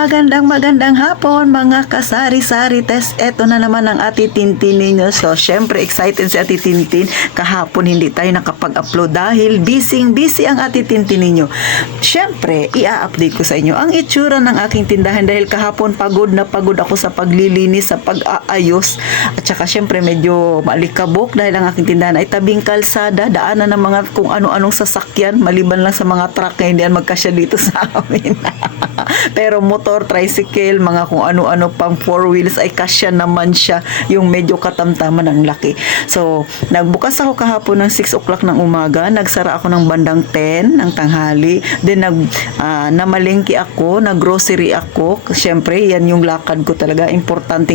magandang hapon mga kasari-sari test. Eto na naman ang Ate Tintin ninyo. So, syempre excited si Ate Tintin. Kahapon hindi tayo nakapag-upload dahil busy ang Ate Tintin ninyo. Syempre, i-update ko sa inyo ang itsura ng aking tindahan dahil kahapon pagod na pagod ako sa paglilinis, sa pag-aayos. At saka syempre medyo maalikabok dahil ang aking tindahan ay tabing kalsada, daanan ng mga kung ano-anong sasakyan, maliban lang sa mga truck na hindi yan magkasya dito sa amin. Pero motor, tricycle, mga kung ano-ano pang four wheels ay kasya naman siya, yung medyo katamtaman ng laki. So, nagbukas ako kahapon ng 6 o'clock ng umaga, nagsara ako ng bandang 10 ng tanghali, then namalengke ako, naggrocery ako. Siyempre, yan yung lakad ko talaga, importante.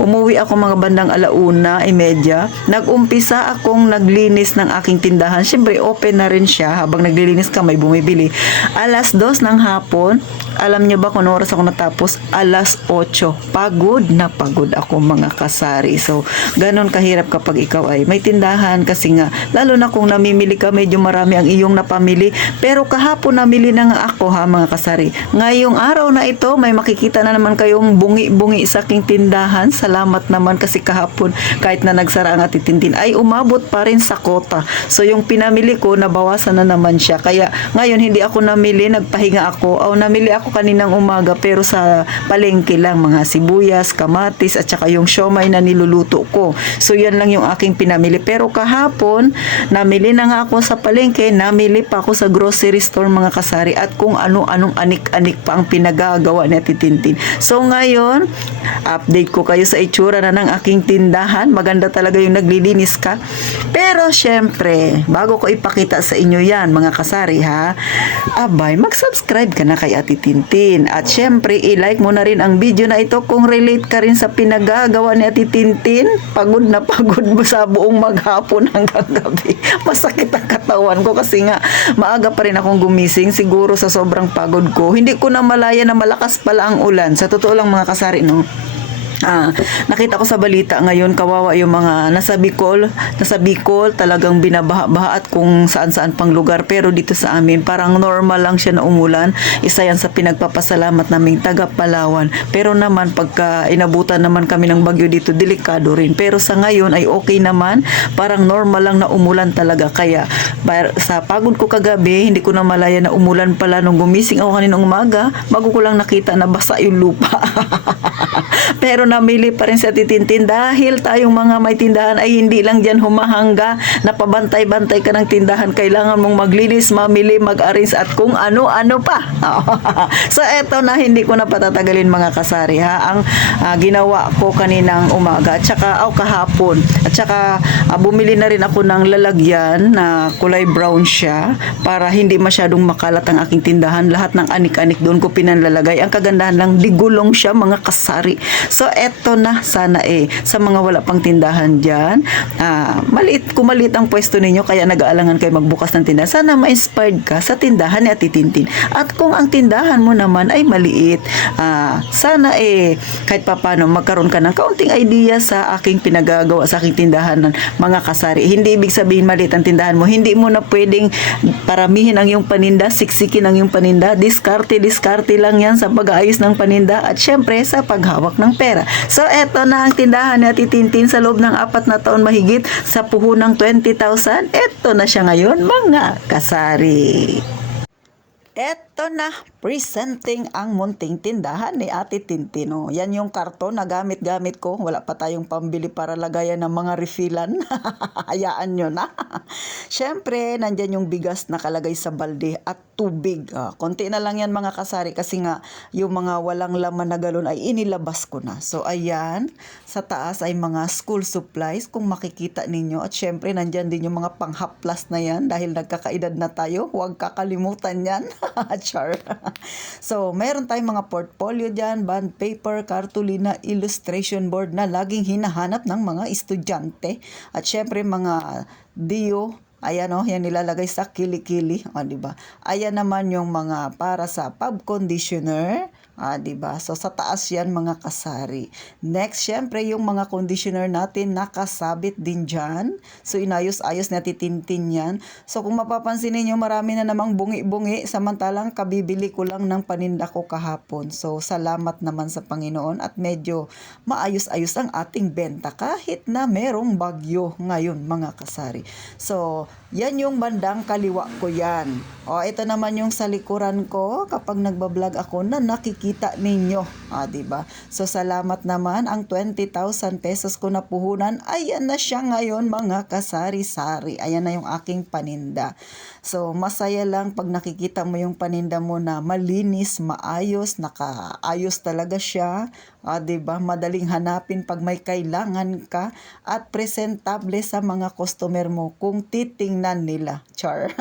Umuwi ako mga bandang 1:30, nag-umpisa akong naglinis ng aking tindahan. Siyempre, open na rin siya, habang naglilinis ka may bumibili. 2:00 ng hapon, alam niyo ba kung ano oras ako natapos? 8:00. Pagod na pagod ako mga kasari. So, ganon kahirap kapag ikaw ay may tindahan kasi nga, lalo na kung namimili ka, medyo marami ang iyong napamili. Pero kahapon namili na nga ako ha mga kasari. Ngayong araw na ito, may makikita na naman kayong bungi-bungi sa aking tindahan. Salamat naman kasi kahapon, kahit na nagsara ang Ate Tintin, ay umabot pa rin sa kota. So, yung pinamili ko, nabawasan na naman siya. Kaya, ngayon hindi ako namili, nagpahinga ako. Namili ako kaninang umaga pero sa palengke lang, mga sibuyas, kamatis at saka yung siomay na niluluto ko. So yan lang yung aking pinamili. Pero kahapon, namili na nga ako sa palengke, namili pa ako sa grocery store mga kasari at kung ano-anong anik-anik pa ang pinagagawa ni Ate Tintin. So ngayon, update ko kayo sa itsura na ng aking tindahan. Maganda talaga yung naglilinis ka. Pero syempre, bago ko ipakita sa inyo yan mga kasari ha, abay, mag-subscribe ka na kay Ate Tintin. At syempre, i-like mo na rin ang video na ito kung relate ka rin sa pinagagawa ni Ate Tintin. Pagod na pagod mo sa buong maghapon hanggang gabi. Masakit ang katawan ko kasi nga maaga pa rin akong gumising. Siguro sa sobrang pagod ko. Hindi ko na malaya na malakas pala ang ulan. Sa totoo lang mga kasari, no? Nakita ko sa balita ngayon, kawawa yung mga nasa Bicol talagang binabaha-baha at kung saan-saan pang lugar, pero dito sa amin parang normal lang siya na umulan. Isa yan sa pinagpapasalamat naming taga Palawan, pero naman pagka inabutan naman kami ng bagyo dito, delikado rin, pero sa ngayon ay okay naman, parang normal lang na umulan talaga. Kaya sa pagod ko kagabi, hindi ko na malaya na umulan pala nung gumising ako kaninang umaga, bago ko lang nakita na basa yung lupa. Pero namili pa rin sa Ate Tintin dahil tayong mga may tindahan ay hindi lang dyan humahanga, napabantay-bantay ka ng tindahan, kailangan mong maglinis, mamili, mag-arrange at kung ano-ano pa. So eto na, hindi ko na patatagalin mga kasari ha, ang ginawa ko kaninang umaga at saka kahapon, at saka bumili na rin ako ng lalagyan na kulay brown siya para hindi masyadong makalat ang aking tindahan. Lahat ng anik-anik doon ko pinanlalagay. Ang kagandahan lang, digulong siya mga kasari. So eto na, sana sa mga wala pang tindahan dyan, maliit ang pwesto ninyo, kaya nag-aalangan kayo magbukas ng tindahan. Sana ma-inspired ka sa tindahan ni Ate Tintin. At kung ang tindahan mo naman ay maliit, sana kahit papano magkaroon ka ng kaunting idea sa aking pinagagawa sa aking tindahan ng mga kasari. Hindi ibig sabihin maliit ang tindahan mo, hindi mo na pwedeng paramihin ang iyong paninda, siksikin ang iyong paninda, diskarte lang yan sa pag-aayos ng paninda at syempre sa paghawak ng pera. So, eto na ang tindahan ni Ate Tintin sa loob ng 4 na taon mahigit sa puhunang 20,000. Eto na siya ngayon, mga kasari. Eto na, presenting ang munting tindahan ni Ate Tintin. Yan yung karton na gamit ko. Wala pa tayong pambili para lagayan ng mga refillan. Hayaan nyo na. Siyempre, nandyan yung bigas nakalagay sa balde at tubig. Konti na lang yan mga kasari kasi nga yung mga walang laman na galon ay inilabas ko na. So, ayan. Sa taas ay mga school supplies kung makikita ninyo. At siyempre, nandyan din yung mga panghaplas na yan dahil nagkakaedad na tayo. Huwag kakalimutan yan. Char. So, meron tayong mga portfolio dyan, bond paper, cartolina, illustration board na laging hinahanap ng mga estudyante. At syempre, mga dio, ayan yan nilalagay sa kilikili. Diba? Ayan naman yung mga para sa pub conditioner. Diba? So, sa taas yan mga kasari. Next, syempre, yung mga conditioner natin nakasabit din dyan. So, inayos-ayos na titintin yan. So, kung mapapansin niyo marami na namang bungi-bungi, samantalang kabibili ko lang ng paninda ko kahapon. So, salamat naman sa Panginoon at medyo maayos-ayos ang ating benta kahit na merong bagyo ngayon mga kasari. So, yan yung bandang kaliwa ko yan. Ito naman yung sa likuran ko kapag nagbablog ako na nakikita ninyo. Diba? So, salamat naman ang 20,000 pesos ko na puhunan. Ayan na siya ngayon mga kasari-sari. Ayan na yung aking paninda. So, masaya lang pag nakikita mo yung paninda mo na malinis, maayos, nakaayos talaga siya. Diba? Madaling hanapin pag may kailangan ka at presentable sa mga customer mo kung titingnan nila. Char.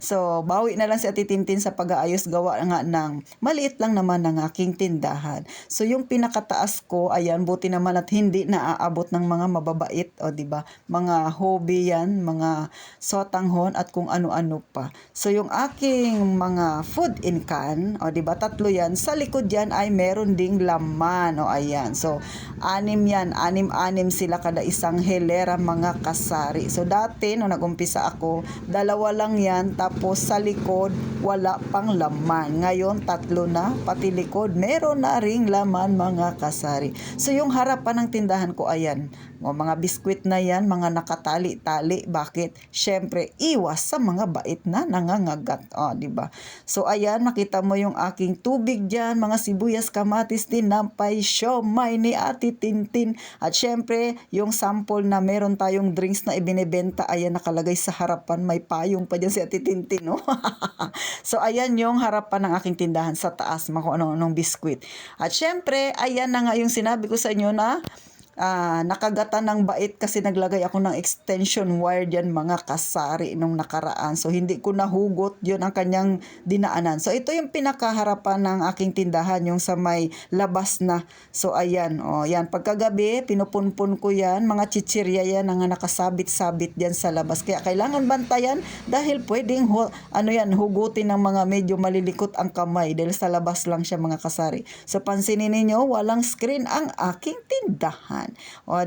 So, bawi na lang si Ate Tintin sa pag-aayos gawa nga ng maliit lang naman ng aking tindahan. So, yung pinakataas ko, ayan, buti naman at hindi naaabot ng mga mababait, diba? Mga hobby yan, mga sotanghon at kung ano-ano pa. So, yung aking mga food in can, diba? 3 yan. Sa likod yan ay meron ding laman, ayan. So, 6 yan. 6 sila kada isang helera mga kasari. So, dati, nung nag-umpisa ako, 2 lang yan. Tapos, sa likod, wala pang laman. Ngayon, 3 na. Pati likod, meron na ring laman mga kasari. So, yung harapan ng tindahan ko, ayan. Mga biskwit na yan, mga nakatali-tali. Bakit? Syempre, iwas sa mga bait na nangangagat. Diba? So, ayan, nakita mo yung aking tubig dyan, mga sibuyas, kamatis, tinampay, siomay ni Ate Tintin. At syempre, yung sample na meron tayong drinks na ibinebenta, ayan, nakalagay sa harapan. May payong pa dyan si Ate Tintin, no? So, ayan yung harapan ng aking tindahan sa taas, mga ano-anong biskwit. At syempre, ayan na nga yung sinabi ko sa inyo na nakagatan ng bait kasi naglagay ako ng extension wire dyan mga kasari nung nakaraan. So, hindi ko nahugot yun ang kanyang dinaanan. So, ito yung pinakaharapan ng aking tindahan, yung sa may labas na. So, ayan. Yan. Pagkagabi, pinupunpun ko yan. Mga chichirya yan ang nakasabit-sabit dyan sa labas. Kaya kailangan bantayan dahil pwedeng hugutin ng mga medyo malilikot ang kamay dahil sa labas lang siya mga kasari. So, pansinin ninyo, walang screen ang aking tindahan.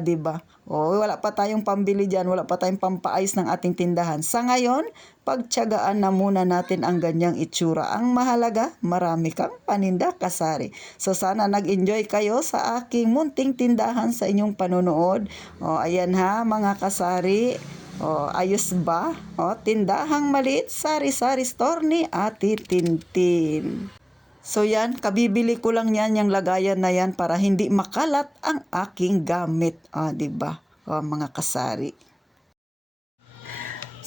Diba? Wala pa tayong pambili dyan, wala pa tayong pampaayos ng ating tindahan. Sa ngayon, pagtiyagaan na muna natin ang ganyang itsura. Ang mahalaga, marami kang paninda kasari. So, sana nag-enjoy kayo sa aking munting tindahan sa inyong panonood. Ayan ha, mga kasari. Ayos ba? Tindahang maliit, sari-sari store ni Ate Tintin. So yan, kabibili ko lang yan, yung lagayan na yan para hindi makalat ang aking gamit. Diba? Mga kasari.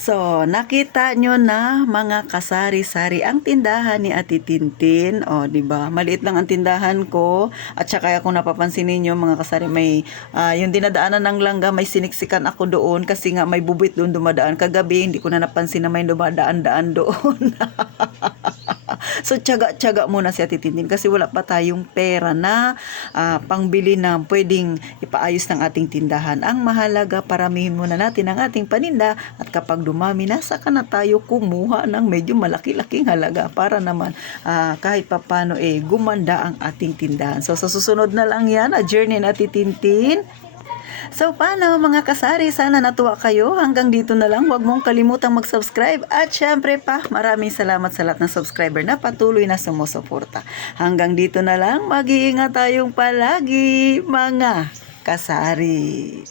So, nakita nyo na mga kasari-sari ang tindahan ni Ate Tintin. Diba? Maliit lang ang tindahan ko. At saka kung napapansin ninyo mga kasari, may yung dinadaanan ng langga, may siniksikan ako doon kasi nga may bubit doon dumadaan. Kagabi, hindi ko na napansin na may dumadaan-daan doon. So, tiyaga-tiyaga muna si Ate Tintin kasi wala pa tayong pera na pangbili na pwedeng ipaayos ng ating tindahan. Ang mahalaga, paramihin muna natin ang ating paninda at kapag dumami na, saka na tayo kumuha ng medyo malaki-laking halaga para naman kahit papano gumanda ang ating tindahan. So, sa susunod na lang yan, a journey na Ate Tintin. So, paano mga kasari? Sana natuwa kayo. Hanggang dito na lang. Huwag mong kalimutang mag-subscribe. At syempre pa, maraming salamat sa lahat ng subscriber na patuloy na sumusuporta. Hanggang dito na lang. Mag-iingat tayong palagi, mga kasari.